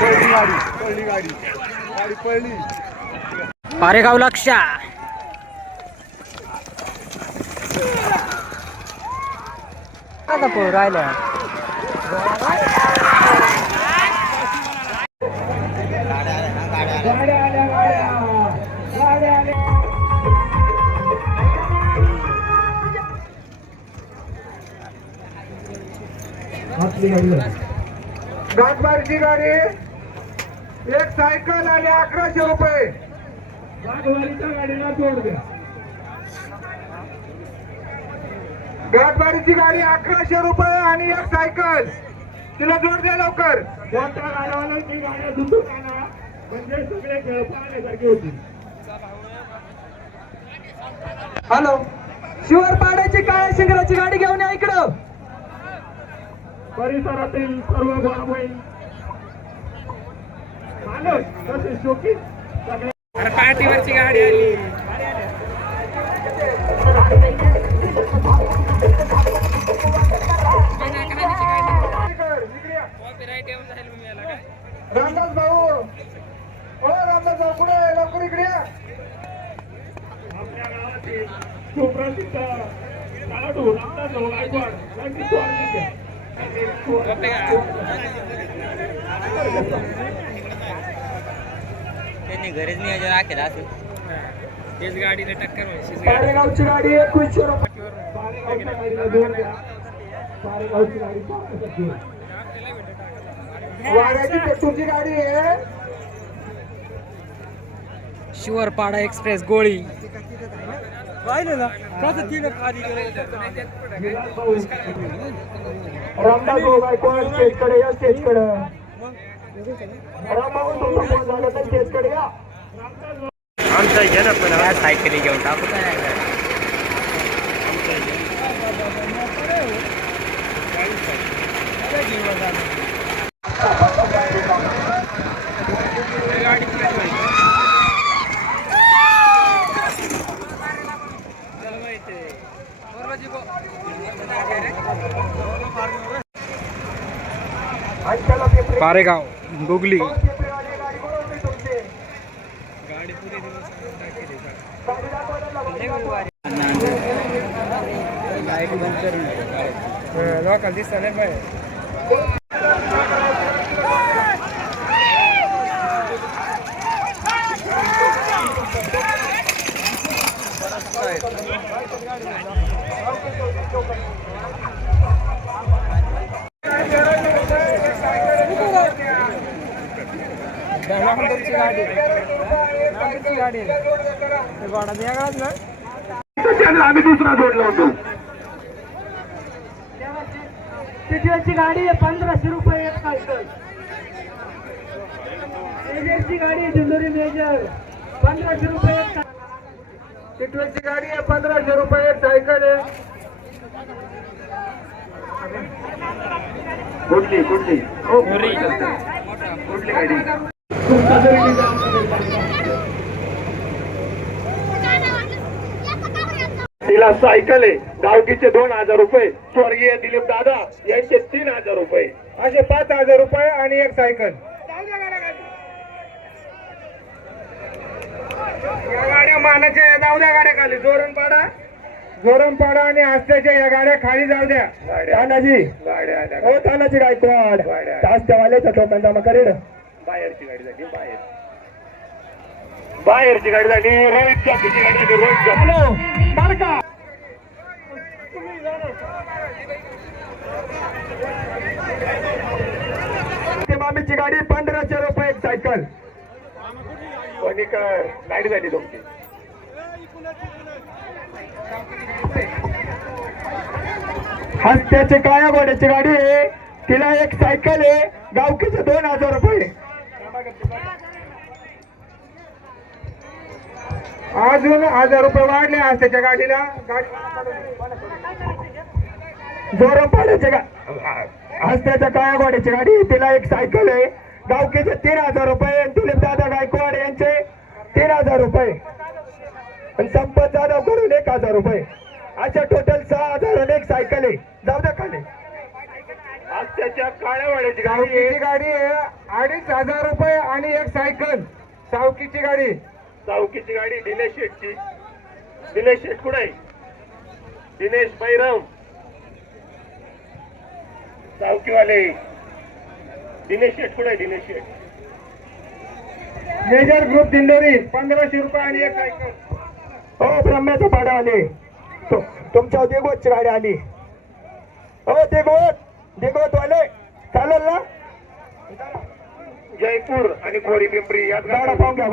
पळली गाडी गाडी पळली. पारेगाव लक्ष आता पळू राहिल्या. गाठबारीची गाडी एक सायकल आणि 1100 रुपये. गाठबारीच्या गाडीला जोड द्या. गाठबारीची गाडी 1100 रुपये आणि एक सायकल तिला जोड द्या लवकर. कोणत्या गाड्यावाल्यांची गाड्या दुसरून आणा म्हणजे सगळे खेळ पाहण्यासारखे होतील. हॅलो शिवर पाड्याची काय शिंगराची गाडी घेऊन या इकडं. परिसरातील सर्व गुणवैन मालक तसेच शोकीस सगळे पार्टीवरची गाडी आली. रामदास भाऊ हो रामदास भाऊ पुढे लवकर इकडे या. आपल्या गावातील सुप्रसिद्ध खेळाडू रामदास भाऊ गायकवाड यांची स्वागत घ्या. त्यांनी घरीच नियोजन राखेल असेल. तेच गाडीने टक्कर पारेगावची गाडी 2100 रुपये. पारेगावच्या गाडीला जोड द्या. पारेगावची गाडी पाहण्यासाठी वाड्याची पेट्रोलची गाडी आहे. शिवरपाडा एक्सप्रेस गोळी. रामदास भाऊ गायकवाड स्टेजकडे या. स्टेजकडे रामभाऊ तुमचं फोन झालं तर स्टेजकडे या. आमचा घ्या ना पण सायकली घेऊन टाकू काय. पारेगाव गुगली लोकल दिसता नाही पाहिजे. आम्ही दुसरा जोडला होतो. टिटवेलची गाडी आहे 1500 रुपये एक सायकल. मेजरची गाडी दिंडोरी मेजर 1500 रुपये एक. टिटवेलची गाडी आहे 1500 रुपये एक सायकल आहे. कुठली कुठली हो कुठली गाडी. तिला सायकल आहे. गावकीचे 2000 रुपये. स्वर्गीय दिलीप दादा यांचे 3000 रुपये. असे 5000 रुपये आणि एक सायकल. या गाड्या मानाच्या जाऊ द्या. गाड्या खाली जोरणपाडा आणि आस्त्याच्या या गाड्या खाली जाऊ द्या. तानाजी गाड्या हो तानाजी गायकवाड आस्त्यावाल्याच्या टोप्यांचा मग करेड. बाहेरची गाडी झाली. बाहेरची गाडी झाली. रोहित चौकीची गाडी झाली. रोहित बारका मामीची गाडी 1500 रुपये एक सायकल. गाडी झाली तुमची. हस्त्याची काळ्या घोड्याची गाडी आहे. तिला एक सायकल आहे. गावकीचे 2000 रुपये. अजून 1000 रुपये वाढले हस्त्याच्या गाडीला. जोरपाड्याची हस्त्याच्या काळ्या घोड्याची गाडी तिला एक सायकल आहे. गावकीचे 3000 रुपये. दिलीप दादा गायकवाड यांचे 3000 रुपये. आणि संपत जाधव करून 1000 रुपये. अशा टोटल 6000 आणि एक सायकल आहे. जाऊ द्या खाली. हस्त्याच्या काळ्या घोड्याची गाडी आहे. ₹2,500 आणि एक सायकल. सावकीची गाडी. सावकीची गाडी दिनेश शेठची. दिनेश शेठ कुठे आहे? दिनेश बैरम सावकीवाले. दिनेश शेठ कुठे आहे? दिनेश शेठ. मेजर ग्रुप दिंडोरी ₹1,500 आणि एक सायकल. हो ब्रह्म्याचा पाडा आले. तुमच्या देगोतची गाडी आली. हो देगोत वाले चालेल ना? जयपूर आणि खोरी पिंपरी याच गाडा पाहून घ्या.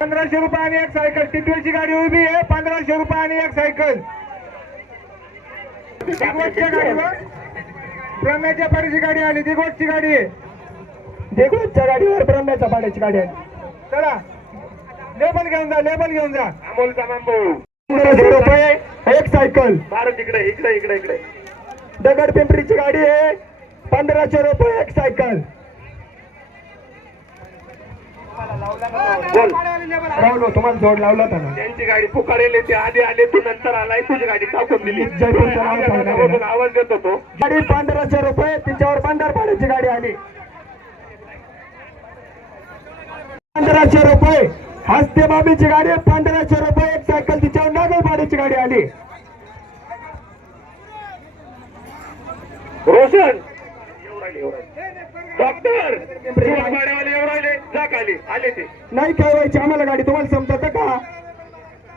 ₹1,500 आणि एक सायकल. टिटवेलची गाडी उभी आहे. ₹1,500 आणि एक सायकल. दिगोटच्या गाडीवर ब्रह्म्याच्या पाड्याची गाडी आली. दिगोटची गाडी आहे. दिगोटच्या गाडीवर ब्रह्म्याच्या पाड्याची गाडी आली. चला लेबल घेऊन जा. अमोलचा बांबू. ₹1,500 एक सायकल. भारत इकडे. दगड पिंपरीची गाडी आहे. ₹1,500 एक सायकल. बोल. राहुल तुम्हाला जोड लावला होता ना. त्यांची गाडी पुकारेल ते आधी आले, तू नंतर आलाय, तुझी गाडी टाकून दिली. जयपूरच्या नावात आहे ना. मधून आवाज देत होतो. गाडी ₹1,500. तिच्यावर बंदर पाड्याची गाडी आली. ₹1,500. हस्ते बाबीची गाडी आहे. ₹1,500 एक सायकल. तिच्यावर नागलपाड्याची गाडी आली. रोशन डॉक्टर गाड्यावाले येऊ राहिले. जा खाली. आले ते. नाही खेळवायची आम्हाला गाडी. तुम्हाला समजत का?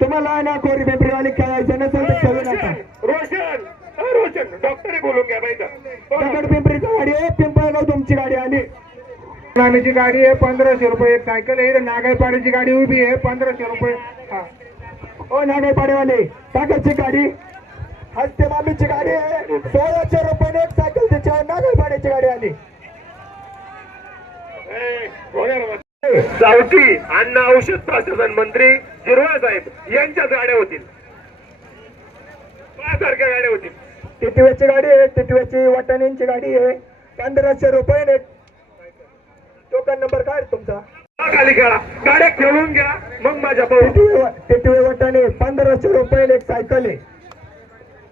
तुम्हाला ना कोरी पेपरीवाली खेळायचं नसेल तर खेळू नका. रोशन डॉक्टर बोलून घ्या बाईचा. दगड पिंपरीची गाडी आहे. पिंपळगाव तुमची गाडी आली. आमची गाडी आहे ₹1,500 एक सायकल आहे. नागाईपाड्याची गाडी उभी आहे ₹1,500. ओ नागाईपाडेवाले टाकायची गाडी. हस्ते बाबीची गाडी आहे. ₹1,600 एक सायकल. तिच्यावर नागाईपाड्याची गाडी आली. सावकी अन्न औषध प्रशासन मंत्री जिरवाळ साहेब यांच्याच गाड्या होतील. सारख्या गाड्या होतील. टिटव्याची गाडी आहे. टिटव्याची वाटाण्यांची गाडी आहे. ₹1,500 टोकन नंबर काय तुमचा? खाली खेळा. गाड्या खेळून घ्या मग माझ्या भाऊ. टिटवे वाटाणे ₹1,500 एक सायकल आहे.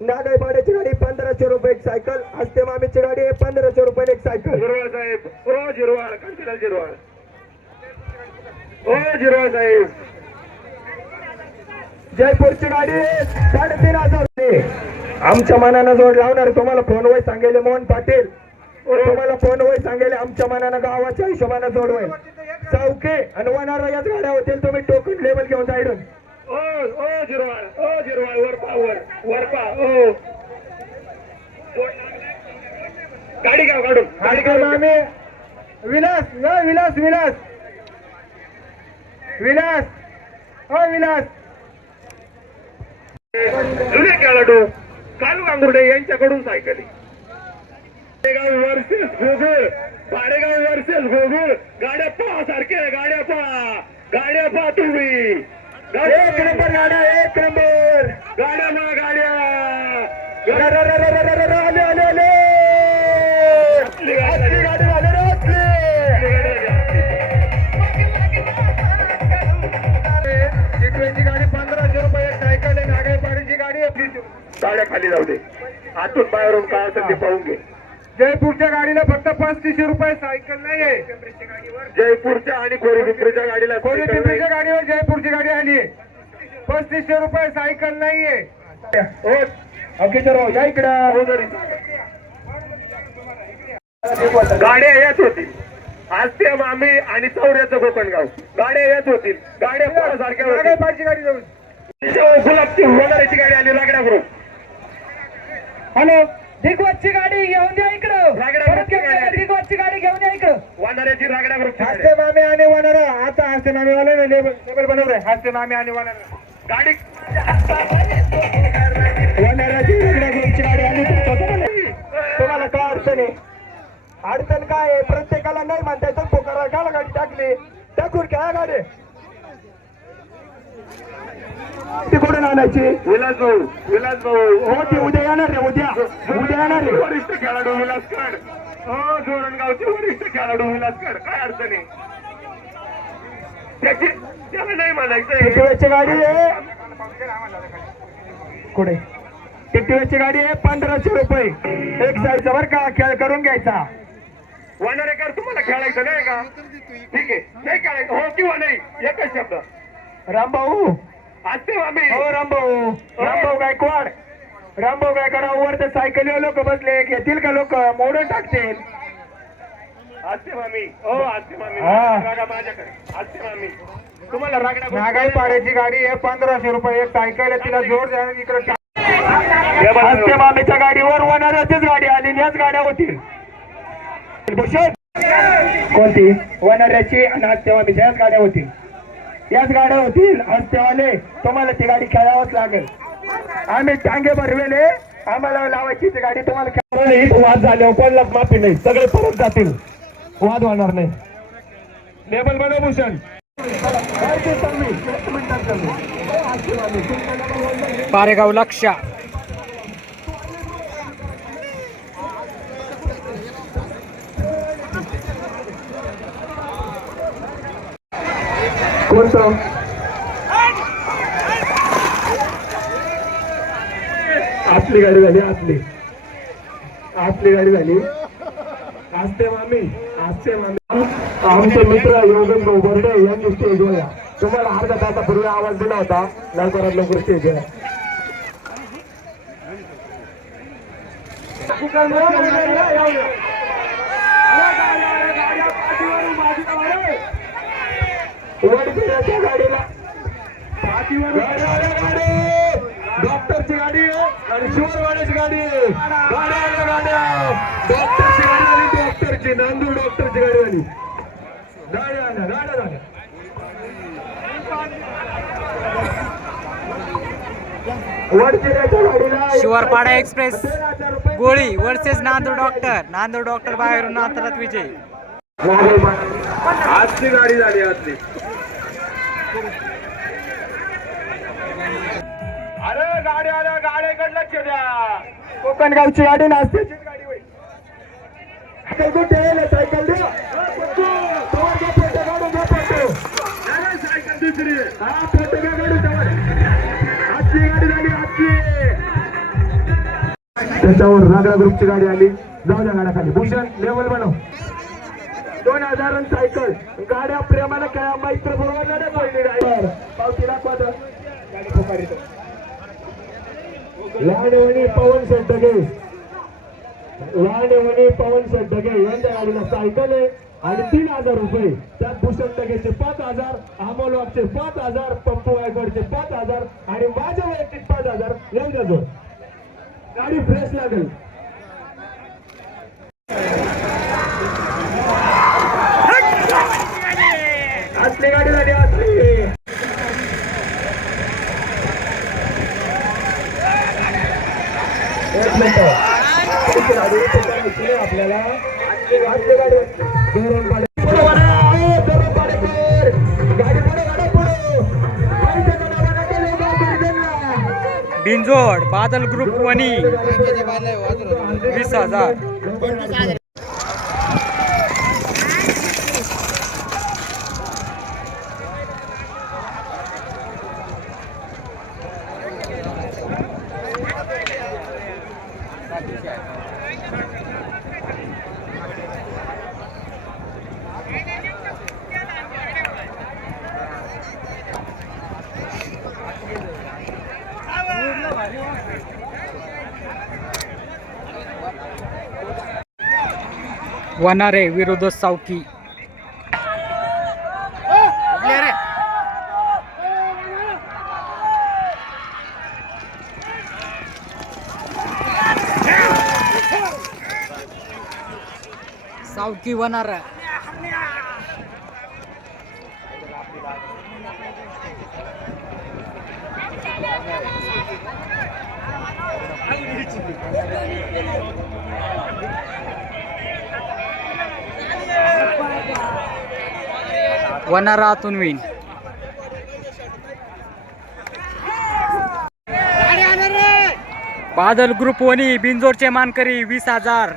नागाईपाड्याची गाडी ₹1,500 एक सायकल. हस्ते मामीची गाडी आहे ₹1,500 एक सायकल. जिरवाळ साहेब. ओ जिरवाळ कंटिन्यू जिरवाळ. ओ जिरवाळ साहेब. जयपूरची गाडी आहे ₹3,500. आमच्या मनानं जोड लावणार. तुम्हाला फोनवर सांगेल मोहन पाटील. तुम्हाला फोनवर सांगेल आमच्या मनानं गावाच्या हिशोबानं जोड होईल. चौके आणि वनारा याच गाड्या होतील. तुम्ही टोकन लेबल घेऊन जाईल. ओ जिरवाळ वरपा. ओ गाडी घ्या काढून. गाडी काढून आम्ही विलास जुने खेळाडू कालू गांगुर्डे यांच्याकडून सायकली. वर्सेस घोगुळ. पाडेगाव वर्सेस घोगुळ. गाड्या पहा सारख्या. गाड्या पहा तुम्ही. एक नंबर गाड्या. एक नंबर गाड्या पहा गाड्या. आले असली गाडी आले रे असली. टिटवेची गाडी ₹1,500 एक सायकल आहे. नागाईपाडीची गाडी आहे. गाड्या खाली जाऊ दे. आतून बाहेरून काय असेल ते पाहून घे. जयपूरच्या गाडीला फक्त ₹3500 सायकल नाही आहे. जयपूरच्या आणि कोरी पिंपरीच्या गाडीला कोणी पिंपरीच्या गाडीवर जयपूरची गाडी आली. ₹3500 सायकल नाहीये. अखेरराव या इकडं. गाड्या येत होतील. आस्ते मामी आणि चौऱ्याचं कोकणगाव गाड्या येत होतील. गाड्या सारख्या नागाईपाडची गाडी जाऊन. गुलाबची होणाऱ्याची गाडी आली. रागडा ग्रुप. हॅलो दिगवतची गाडी घेऊन द्या इकडं. रागडा परत घेऊन या. दिगवतची गाडी घेऊन या इकडं. वानाऱ्याची रागडा ग्रुप हस्ते मामे आणि वनारा. आता हस्ते मामे वाले लेबल बनवलंय. हस्ते मामे आणि वनारा गाडी. वनाराची रागडा ग्रुपची गाडी आली. तुम्हाला काय अडचण आहे? अडचण काय आहे? प्रत्येकाला नाही म्हणता येतं. पोकारा काला गाडी टाकली. टाकून काय गाडी ती कुठून आणायची? विलास भाऊ. हो ती उद्या येणार रे. उद्या येणार रे. वरिष्ठ खेळाडू विलासकर. हो जोरणगावचे वरिष्ठ खेळाडू विलासकर. काय अडचण आहे त्याला नाही म्हणायचं. टिटवेची गाडी आहे. कुठे टिटवेची गाडी आहे ₹1,500 एक जायचं बरं का. खेळ करून घ्यायचा. वनारेकर तुम्हाला खेळायचं नाही का? ठीक आहे, नाही खेळायचं हो किंवा नाही एकच शब्द. रामभाऊ असते मामी. हो रामभाऊ गायकवाड वर तर सायकलीवर लोक बसले, घेतील का लोक? मोडून टाकतील. असते मामी. हो असते मामी. हा. रागा माझ्याकडे असते मामी. तुम्हाला रागडा नागाई पाड्याची गाडी आहे 1500 रुपये एक सायकल आहे, तिला जोड द्या इकडे. हस्ते मामीच्या गाडीवर वनाऱ्याचीच गाडी आली आणि याच गाड्या होतील. भूषण कोणती? वनाऱ्याची आणि हस्ते मामीच्या याच गाड्या होतील. याच गाड्या होतील हस्तेवाले. तुम्हाला ती गाडी खेळावंच लागेल. आम्ही टांगे भरवेले, आम्हाला लावायची ती गाडी. तुम्हाला खेळायला वाद झाले कोणालाच माफी नाही. सगळे परत जातील, वाद होणार नाही. लेबल बनव भूषण. पारेगाव लक्ष कोणतं? आपली गाडी झाली. आपली गाडी झाली. आस्ते मामी. आमचे मित्र योगेश भाऊ बोलते यांनी स्टेजवर या. तुम्हाला अर्धा तासापूर्वी आवाज दिला होता, लवकरात लवकर स्टेज या. वडपिराच्या गाडीला डॉक्टरची गाडी आणि शिवरवाड्याची गाडी. गाड्या डॉक्टरची गाडी झाली. डॉक्टरची नांदूर डॉक्टरची गाडी झाली. गाड्या झाल्या. वडपिराच्या गाडीला शिवरपाडा एक्सप्रेस 13,000 रुपये. गोळी वर्सेस नांदूर डॉक्टर बाहेरून अंतरात विजय. आजची गाडी झाली. आजची अरे गाड्याकडे लक्ष द्या. कोकण गावची गाडी नाचतेचीच गाडी होईल. सायकल द्या. सायकल दुसरी आहे. हा फोटो घ्या गाडी जवळ. आजची गाडी झाली. त्याच्यावर रागडा ग्रुपची गाडी आली. जाऊ द्या गाड्याखाली. भूषण लेवल बनव. 2000 सायकल. गाड्या प्रेमानं काय मैत्र बरोबर लढत पहिली गाडी. पावती दाखवा तर. गाडी पुकारितो. लाडवणी पवन शेट्टगे यांच्या गाडीला सायकल आहे आणि 3000 रुपये. त्यात भूषण टगेचे 5000, अमोलवागचे 5000, पप्पू गायकवाडचे 5000 आणि माझ्या वैयक्तिक 5000. येऊन द्या जोर. गाडी फ्रेश लागेल. असली गाडी झाली. एक मिनिट आपल्याला बिंजोड बादल ग्रुप वनी 20,000. वनारे विरुद्ध सावकी. सावकी वनारा. वनारा आतून विन. बादल ग्रुप वनी बिंजोडचे मानकरी 20,000.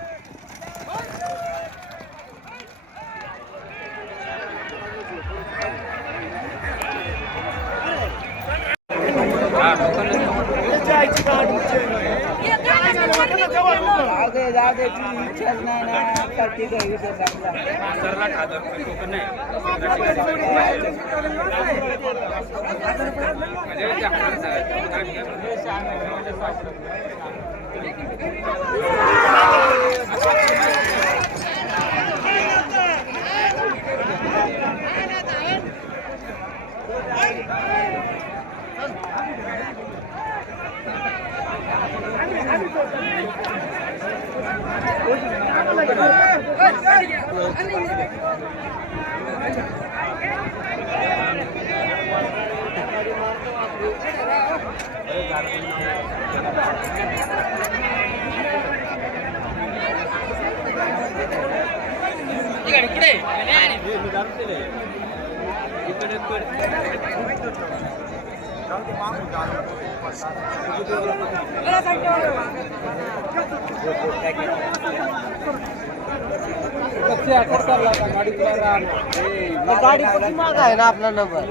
गाडी किती माग आहे ना आपला नंबर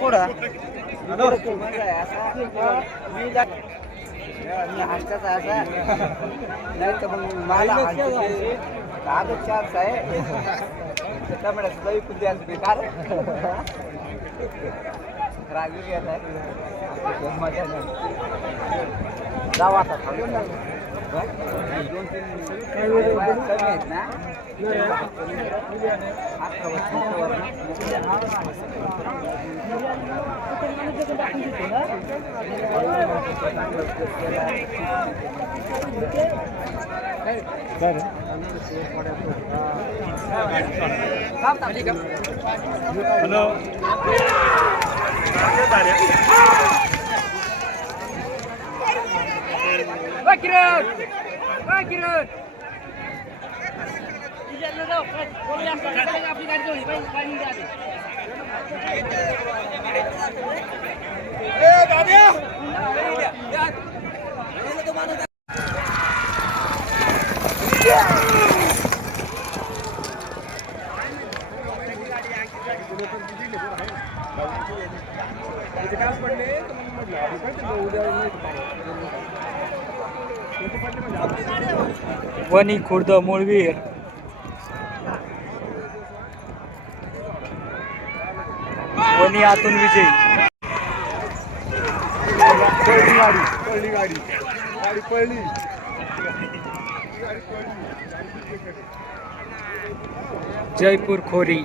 पुढं मी हसतात असा नाही तर मग मला कागद चार्ज आहे त्यामुळे सुद्धा विकून द्यायचं बेकार रागी घेत आहे मजा नाही जाऊ आता दोन तीन कमी आहेत ना हॅलो वणी खुर्द मूळवीर वणी आतून विजय पळली जयपूर खोरी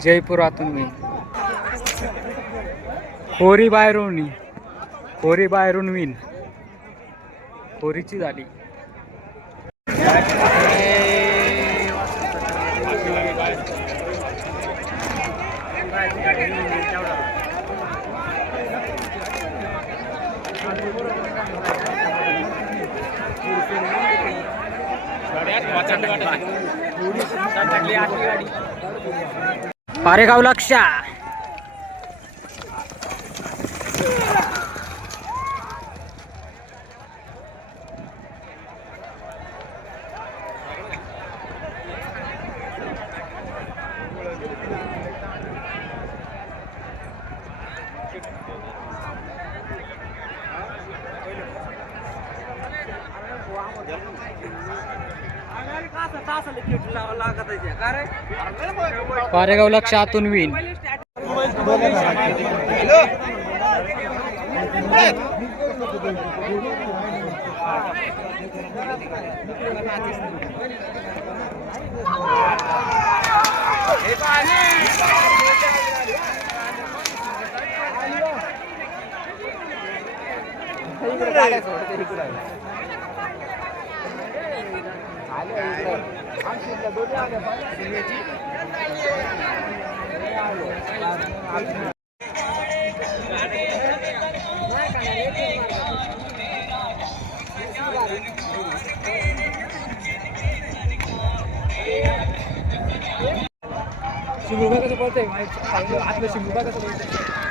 जयपूर आतून विन खोरी बाहेरून विन खोरीची झाली पारेगाव लक्ष पारेगाव लक्ष आतून विन शिमुगा कसं पळतंय आतलं शिमुगा कसं पळतंय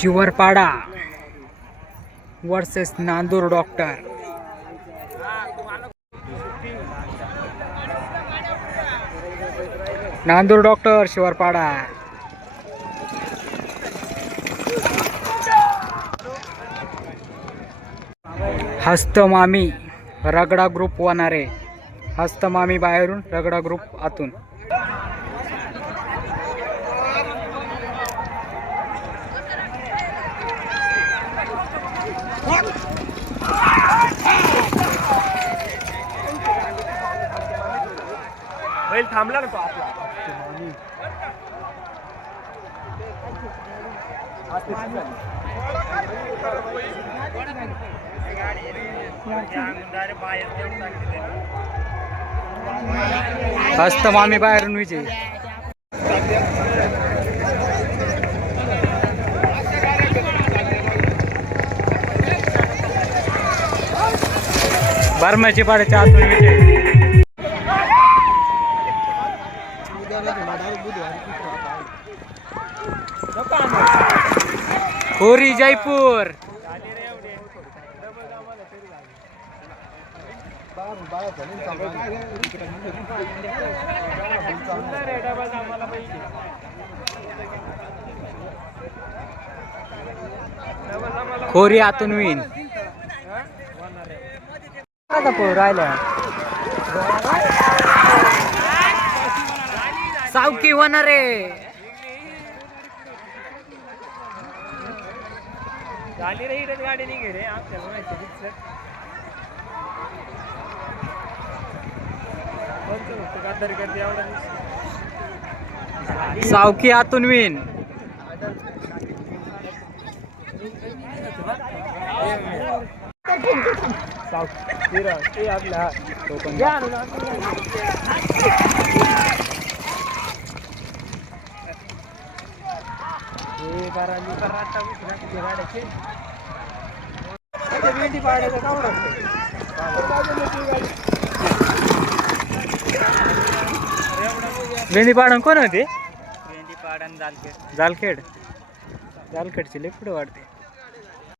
Shivarpada versus Nandur doctor. Nandur doctor Shivarpada. हस्तमामी रगडा ग्रुप वनारे. हस्तमामी बाहेरून, रगडा ग्रुप आतून. बैल थांबला ना तो आपला. हस्तमामी बाहेरून विजय. बर्माची पाड्याच्या आतून विजय. खोरी जयपूर. खोरी आतून विन. सावकी वनारे. सावकी आतून विन. भेंडीपाडण कोण होते? जालखेड. जालखेडची लई पुढे वाढते.